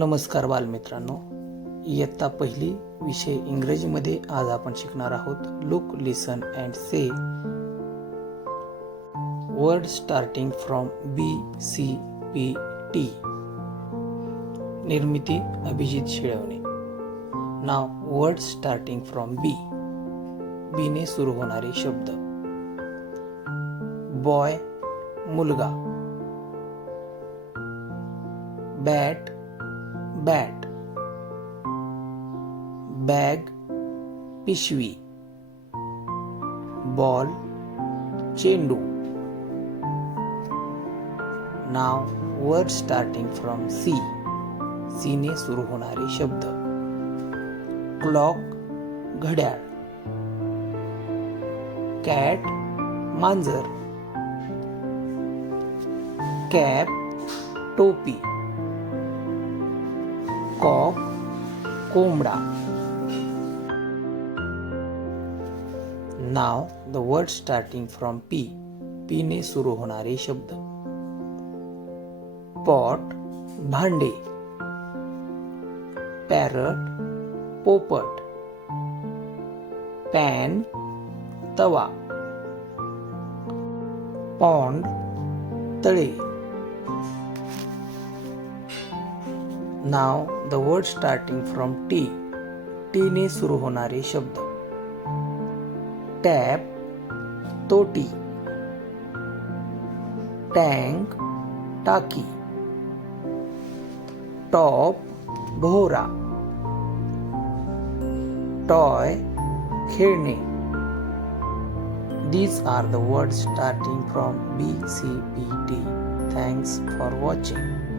नमस्कार बालमित्रांनो. इयत्ता पहिली विषय इंग्रजीमध्ये आज आपण शिकणार आहोत. Look listen and say word starting from B C P T निर्मिती अभिजित शिळवणे. नाव वर्ड स्टार्टिंग फ्रॉम बी बीने सुरू होणारे शब्द. बॉय मुलगा. Bat bat. बॅग, पिशवी। बॉल, चेंडू। नाव वर्ड स्टार्टिंग फ्रॉम सी। सीने सुरू होणारे शब्द। क्लॉक, घड्याळ। कॅट, मांजर। कॅप, टोपी। कॉक कोंबडा नाव the word starting from P P ने सुरू होणारे शब्द. पॉट भांडे. पॅरट पोपट. पॅन तवा. पॉन्ड तळे. नाव the word starting from T T ने सुरू होणारे शब्द. टॅप तोटी. टँक टाकी. टॉप भोरा. टॉय खेलने these are the word starting from B C P T thanks for watching